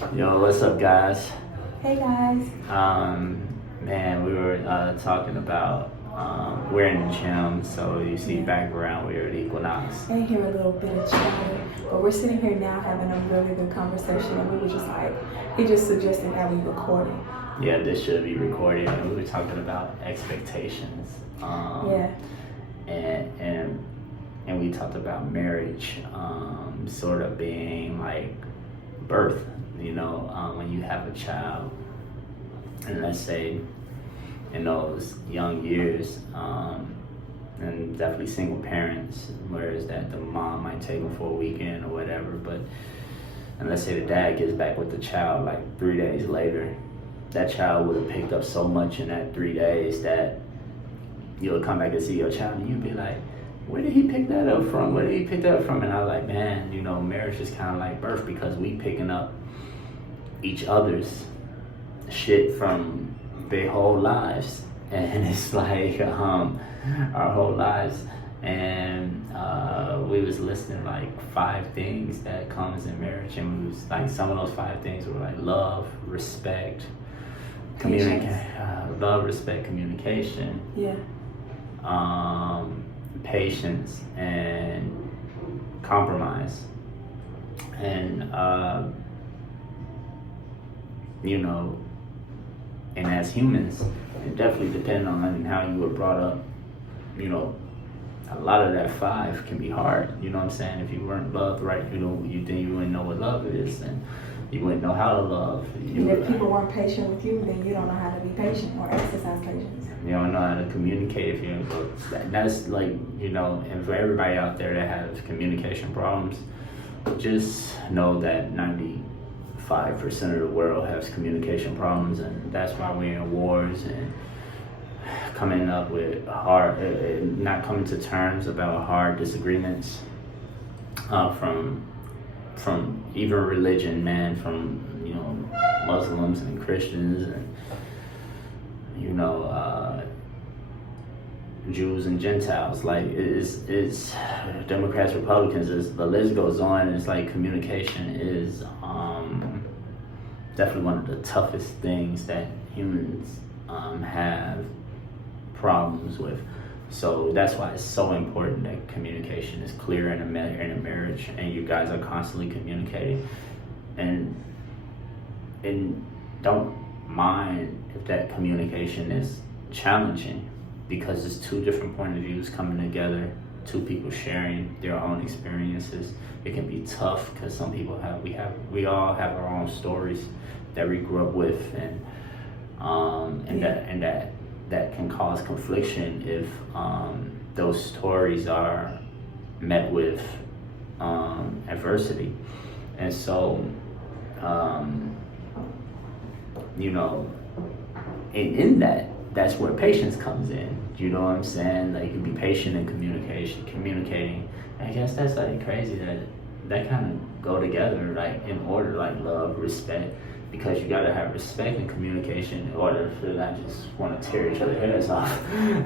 Yo, what's up, guys? Hey guys. Man, we were talking about we're in the gym, so you see Yeah. background we're at Equinox. I hear a little bit of chatter, but we're sitting here now having a really good conversation, and we were just like, he just suggested that we record it. Yeah, this should be recorded. And we were talking about expectations. Yeah. And we talked about marriage, sort of being like birth. When you have a child, and let's say in those young years, and definitely single parents, whereas that the mom might take them for a weekend or whatever, but and let's say the dad gets back with the child like 3 days later, that child would have picked up so much in that 3 days that you'll come back and see your child and you'll be like, where did he pick that up from? Where did he pick that up from? And I was like, man, marriage is kind of like birth because we picking up each other's shit from their whole lives. And it's like our whole lives. And we was listing like 5 things that comes in marriage, and we was like, some of those 5 things were like love, respect, love, respect, communication, Yeah. patience, and compromise. And and as humans, it definitely depends on how you were brought up. A lot of that 5 can be hard. You know what I'm saying? If you weren't loved right, you then you wouldn't know what love is, and you wouldn't know how to love. And if people weren't patient with you, then you don't know how to be patient or exercise patience. You don't know how to communicate if you. That's like, and for everybody out there that has communication problems, just know that 95% of the world has communication problems, and that's why we're in wars and coming up with not coming to terms about hard disagreements from even religion, man, from Muslims and Christians and Jews and Gentiles. Like it's Democrats, Republicans. The list goes on. And it's like communication is definitely one of the toughest things that humans have problems with. So that's why it's so important that communication is clear in a marriage, and you guys are constantly communicating, and don't mind if that communication is challenging, because it's 2 different point of views coming together, 2 people sharing their own experiences. It can be tough because some people we all have our own stories that we grew up with, and that can cause confliction if those stories are met with adversity. And so in that's where patience comes in. You know what I'm saying? Like, you can be patient in communicating. I guess that's like crazy that kind of go together, like in order, like love, respect, because you gotta have respect and communication in order to not just want to tear each other's heads off.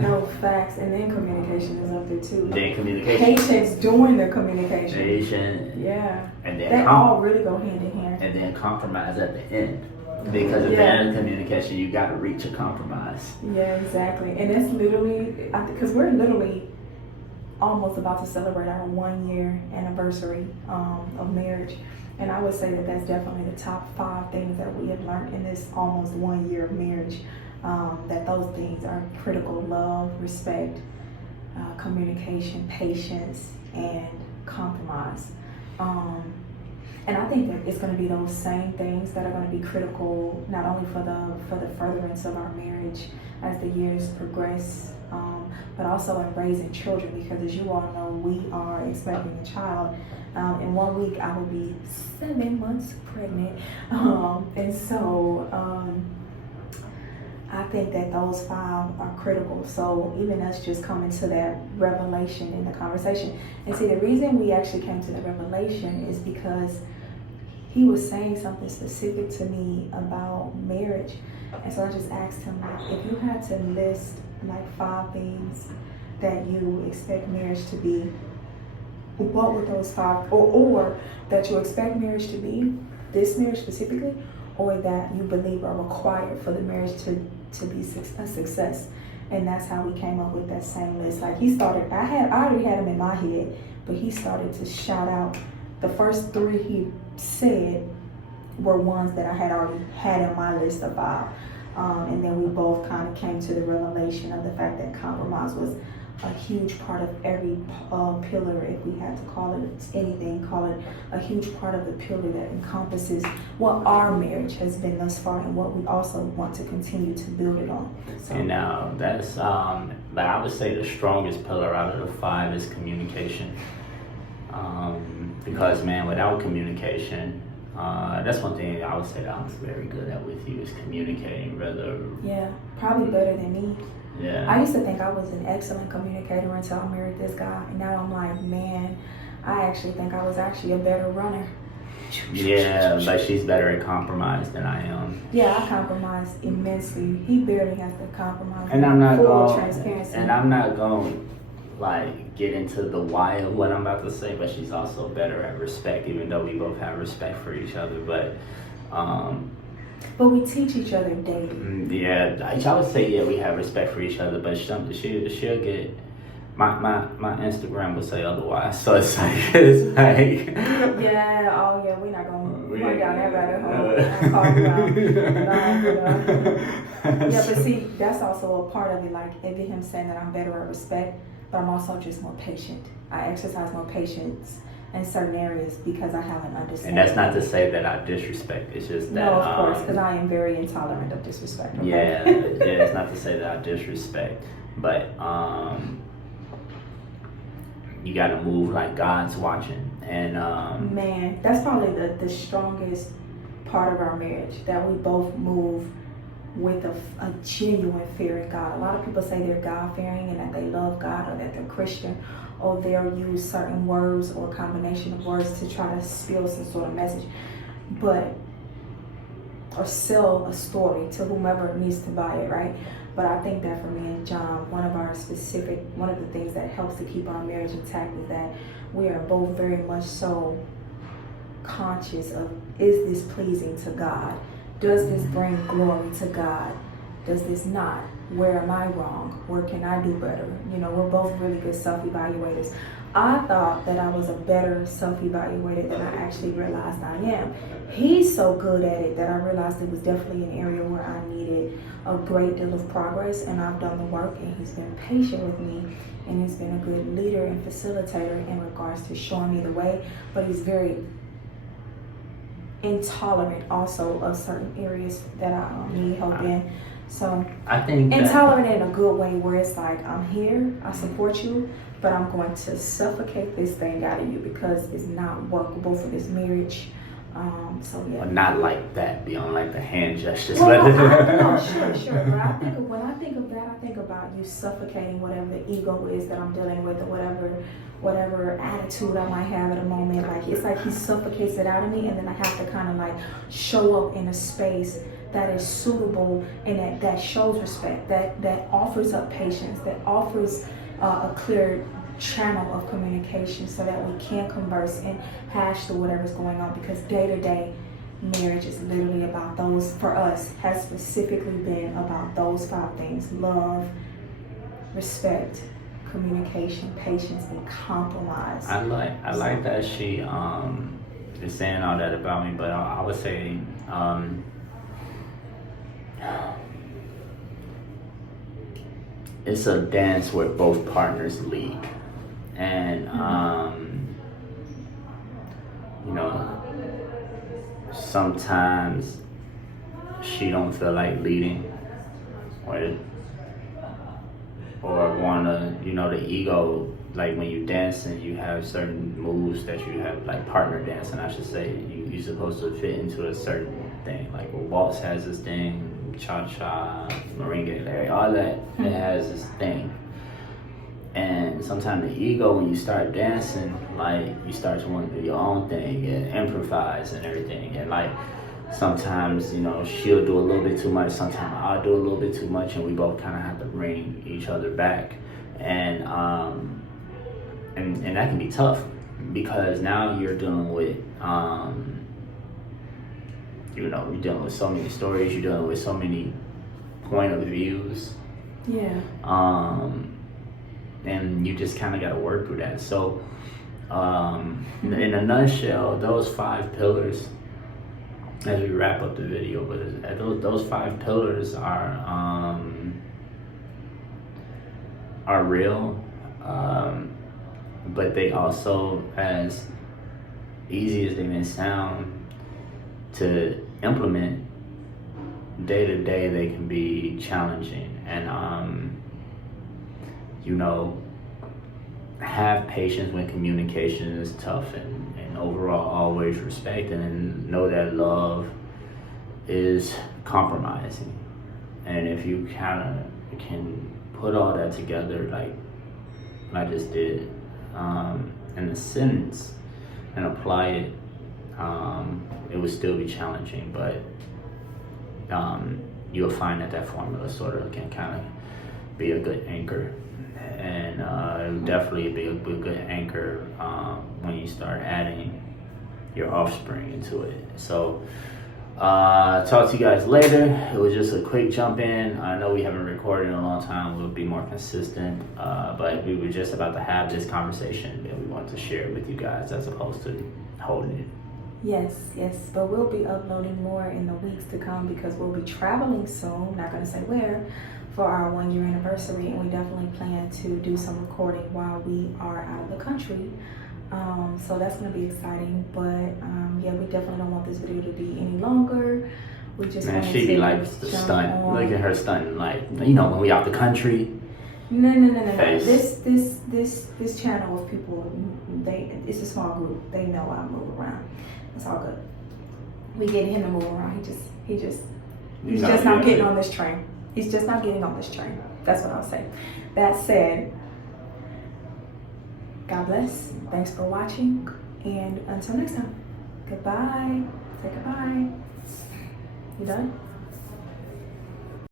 No, facts. And then communication is up there too. Then communication. Patience during the communication. Patient. Yeah. And then they all really go hand in hand. And then compromise at the end. Because at the end of communication, you got to reach a compromise. Yeah, exactly. And that's literally, because we're literally almost about to celebrate our 1-year anniversary of marriage. And I would say that that's definitely the top 5 things that we have learned in this almost 1 year of marriage. That those things are critical: love, respect, communication, patience, and compromise. And I think that it's going to be those same things that are going to be critical, not only for the furtherance of our marriage as the years progress, but also in raising children. Because as you all know, we are expecting a child. In 1 week, I will be 7 months pregnant, and so I think that those 5 are critical. So even us just coming to that revelation in the conversation, and see, the reason we actually came to the revelation is because he was saying something specific to me about marriage. And so I just asked him, like, if you had to list like 5 things that you expect marriage to be, what would those 5, or that you expect marriage to be, this marriage specifically, or that you believe are required for the marriage to be a success. And that's how we came up with that same list. Like he started, I already had them in my head, but he started to shout out the first 3 he said were ones that I had already had on my list of 5. And then we both kind of came to the revelation of the fact that compromise was a huge part of every pillar. If we had to call it anything, call it a huge part of the pillar that encompasses what our marriage has been thus far and what we also want to continue to build it on. So. And that's, but I would say the strongest pillar out of the 5 is communication. Because man, without communication, that's one thing I would say that I'm very good at with you is communicating. Yeah, probably better than me. Yeah. I used to think I was an excellent communicator until I married this guy, and now I'm like, man, I actually think I was actually a better runner. Yeah, but she's better at compromise than I am. Yeah, I compromise immensely. He barely has to compromise. And I'm not full going. transparency. And I'm not going like get into the why of what I'm about to say, but she's also better at respect, even though we both have respect for each other. But we teach each other daily. Yeah, I would say we have respect for each other, but she'll get my Instagram will say otherwise. So it's like Yeah, we're not gonna run down that rabbit hole. I call you out. Yeah, but see, that's also a part of it. Like even him saying that I'm better at respect, but I'm also just more patient. I exercise more patience in certain areas because I have an understanding. And that's not to say that I disrespect. It's just that no, of course, because I am very intolerant of disrespect. Okay? Yeah, it's not to say that I disrespect, but you got to move like God's watching. And man, that's probably the strongest part of our marriage, that we both move with a genuine fear in God. A lot of people say they're God-fearing and that they love God or that they're Christian, or they'll use certain words or combination of words to try to spill some sort of message, or sell a story to whomever needs to buy it, right? But I think that for me and John, one of the things that helps to keep our marriage intact is that we are both very much so conscious of, is this pleasing to God? Does this bring glory to God? Does this not? Where am I wrong? Where can I do better? We're both really good self-evaluators. I thought that I was a better self-evaluator than I actually realized I am. He's so good at it that I realized it was definitely an area where I needed a great deal of progress, and I've done the work, and he's been patient with me, and he's been a good leader and facilitator in regards to showing me the way, but he's very intolerant also of certain areas that I need help in. So I think intolerant in a good way, where it's like, I'm here, I support you, but I'm going to suffocate this thing out of you because it's not workable for this marriage. So yeah. Well, not like that, beyond like the hand gestures. Well, no, sure. But when I think of that, I think about you suffocating whatever the ego is that I'm dealing with, or whatever attitude I might have at a moment. Like it's like he suffocates it out of me, and then I have to kind of like show up in a space that is suitable and that shows respect, that offers up patience, that offers a clear channel of communication so that we can converse and hash through whatever's going on, because day-to-day marriage is literally about those, for us, has specifically been about those 5 things: love, respect, communication, patience, and compromise. I like that she is saying all that about me, but I would say it's a dance where both partners lead. And sometimes she don't feel like leading, or wanna, the ego, like when you dance and you have certain moves that you have, like partner dancing, I should say, you're supposed to fit into a certain thing. Like waltz has this thing, cha-cha, merengue, all that, it has this thing. And sometimes the ego, when you start dancing, like you start to want to do your own thing and improvise and everything. And like sometimes, she'll do a little bit too much, sometimes I'll do a little bit too much, and we both kind of have to bring each other back. And that can be tough, because now you're dealing with you know, you're dealing with so many stories, you're dealing with so many point of views. Yeah. And you just kind of got to work through that. So, in a nutshell, those 5 pillars, as we wrap up the video, but those 5 pillars are real, but they also, as easy as they may sound to implement, day to day they can be challenging. And you know, have patience when communication is tough, and overall always respect, and know that love is compromising. And if you kind of can put all that together, like I just did, in a sentence, and apply it, it would still be challenging, but you'll find that formula sort of can kind of be a good anchor. And it'll definitely be a good anchor when you start adding your offspring into it. So talk to you guys later. It was just a quick jump in. I know we haven't recorded in a long time. We'll be more consistent, but we were just about to have this conversation and we want to share it with you guys as opposed to holding it. Yes, but we'll be uploading more in the weeks to come because we'll be traveling soon, not going to say where, for our 1-year anniversary, and we definitely plan to do some recording while we are out of the country. So that's going to be exciting, but yeah, we definitely don't want this video to be any longer. We just Man, wanted she to likes to stunt. on. Look at her stunting, like, you know, when we out the country. No. Face. This channel of people, it's a small group. They know I move around. It's all good. We get him to move around. He's just not getting on this train. He's just not getting on this train. That's what I'll say. That said, God bless. Thanks for watching. And until next time, goodbye. Say goodbye. You done?